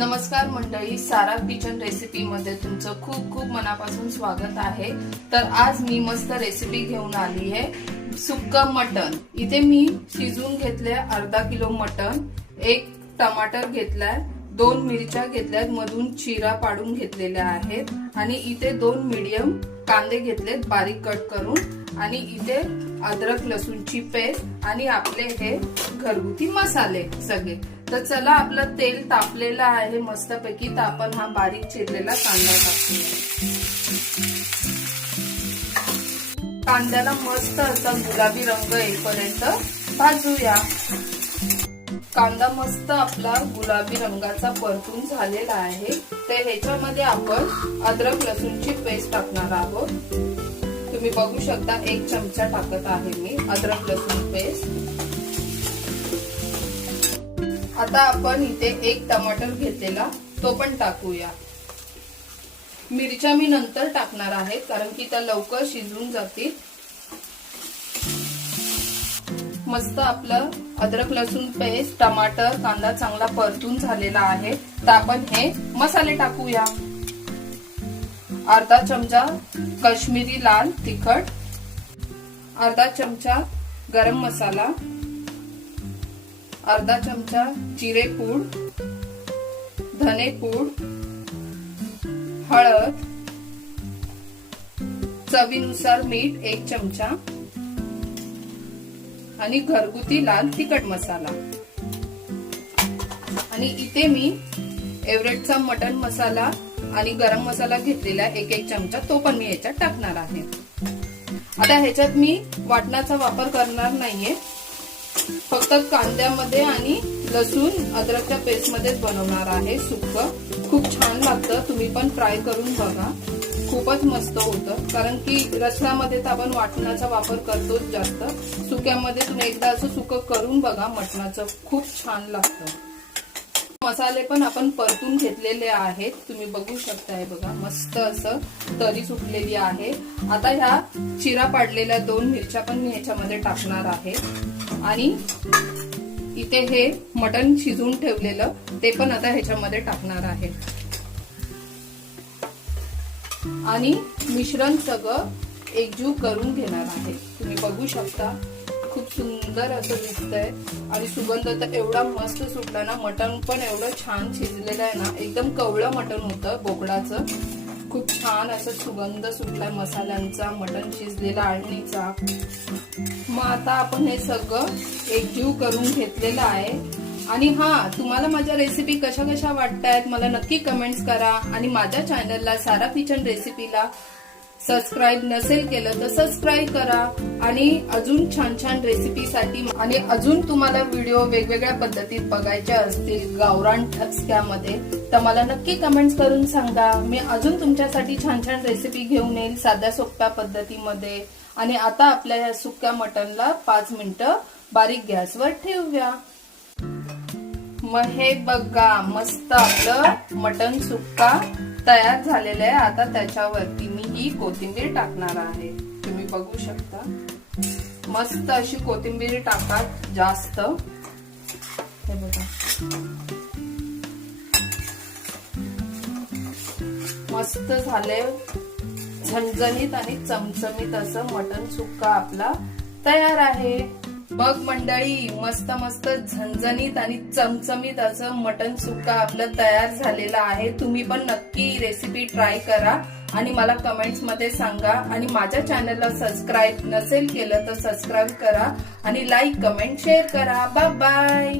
नमस्कार मंडळी, सारा kitchen recipe मध्ये तुमचं खूप खूप मनापासून स्वागत आहे। तर आज मी मस्त रेसिपी घेऊन आली आहे, सुक्कं मटण। इथे मी शिजवून घेतले अर्धा किलो मटण, एक टमाटर घेतलाय, 2 मिरच्या घेतल्यात, मधून चिरा पाडून घेतलेल्या आहेत, आणि इथे 2 मीडियम कांदे घेतलेत बारीक कट करून, आणि इथे अद्रक लसूणची पेस्ट आणि आपले हे घरगुती मसाले सगळे। तर चला, आपलं तेल तापलेलं आहे मस्तपैकी, तर आपण हा बारीक चिरलेला कांदा टाकूया। कांद्याला मस्त असा गुलाबी रंग येईपर्यंत भाजूया। कांदा मस्त आपला गुलाबी रंगाचा परतून झालेला आहे, तर ह्याच्यामध्ये आपण अद्रक लसूणची पेस्ट टाकणार आहोत। तुम्ही बघू शकता 1 चमचा टाकत आहे मी अद्रक लसूण पेस्ट। आता आपण इथे 1 टमाटर घेतलेला तो पण टाकूया। मिरच्या मी नंतर टाकणार आहे, कारण की त्या लवकर शिजून जातील। मस्त आपलं अद्रक लसूण पेस्ट, टमाटर, कांदा चांगला परतून झालेला आहे, तर आपण हे मसाले टाकूया। अर्धा चमचा काश्मीरी लाल तिखट, अर्धा चमचा गरम मसाला, अर्धा चमचा जिरे पूड, धने पूड, हळद, चवीनुसार मीठ 1 चमचा, आणि घरगुती लाल तिखट मसाला। आणि इथे मी एव्हरेस्टचा मटन मसाला आणि गरम मसाला घेतलेला 1 चमचा, तो पण मी याच्यात टाकणार आहे। आता ह्याच्यात मी वाटणाचा वापर करणार नाहीये, फक्त कांद्यामध्ये आणि लसूण अद्रकच्या पेस्ट मध्येच बनवणार आहे सुक्कं। खूप छान लागतं, तुम्ही पण ट्राय करून बघा, खूपच मस्त होतं। कारण की रस्स्यामध्ये तर आपण वाटणाचा वापर करतोच जास्त, सुक्यामध्ये तुम्ही एकदा असं सुक्कं करून बघा मटणाचं, खूप छान लागतं। मसाले पण आपण परतून घेतलेले आहेत, तुम्ही बघू शकताय बघा, मस्त असं तरी सुटलेली आहे। आता ह्या चिरा पाडलेल्या 2 मिरच्या पण मी ह्याच्यामध्ये टाकणार आहे, आणि इथे हे मटण शिजवून ठेवलेलं ते पण आता ह्याच्यामध्ये टाकणार आहे, आणि मिश्रण सगळं एकजीव करून घेणार आहे। तुम्ही बघू शकता, खूप सुंदर असं दिसतंय, आणि सुगंध तर एवढा मस्त सुटला ना, मटण पण एवढं छान शिजलेलं आहे ना, एकदम कवळं मटण होतं बोकडाचं। खूप छान असं सुगंध सुटलाय मसाल्यांचा, मटण शिजलेला आळणीचा। मग आता आपण हे सगळं एकजीव करून घेतलेलं आहे। आणि हा, तुम्हाला माझ्या रेसिपी कशा कशा वाटतायत मला नक्की कमेंट्स करा, आणि माझ्या चॅनलला सारा किचन रेसिपीला सबस्क्राइब नसेल केलं तर सबस्क्राइब करा, आणि अजून छान छान रेसिपीसाठी, आणि अजून तुम्हाला व्हिडिओ वेगवेगळ्या पद्धतीत बघायचे असतील गावरान ठसक्यामध्ये, तर मला नक्की कमेंट्स करून सांगा। मी अजून तुमच्यासाठी छान छान रेसिपी घेऊन येईल साध्या सोप्या पद्धतीमध्ये। आणि आता आपल्या या सुक्या मटणला 5 मिनिटं बारीक गॅसवर ठेवूया। मग हे बघा, मस्त आपलं मटण सुक्का तयार झालेलं आहे। आता त्याच्यावरती मी ही कोथिंबीर टाकणार आहे, तुम्ही बघू शकता, मस्त अशी कोथिंबीर टाका जास्त। हे बघा, मस्त झाले, झणझणीत आणि चमचमीत असं मटण सुक्का आपला तयार आहे। बघ मंडळी, मस्त मस्त झणझणीत आणि चमचमीत असं मटण सुक्का आपलं तयार झालेलं आहे। तुम्ही पण नक्की रेसिपी ट्राय करा, आणि मला कमेंट्स मध्ये सांगा, आणि माझ्या चॅनलला सबस्क्राइब नसेल केलं तर सबस्क्राइब करा, आणि लाईक कमेंट शेअर करा। Bye bye.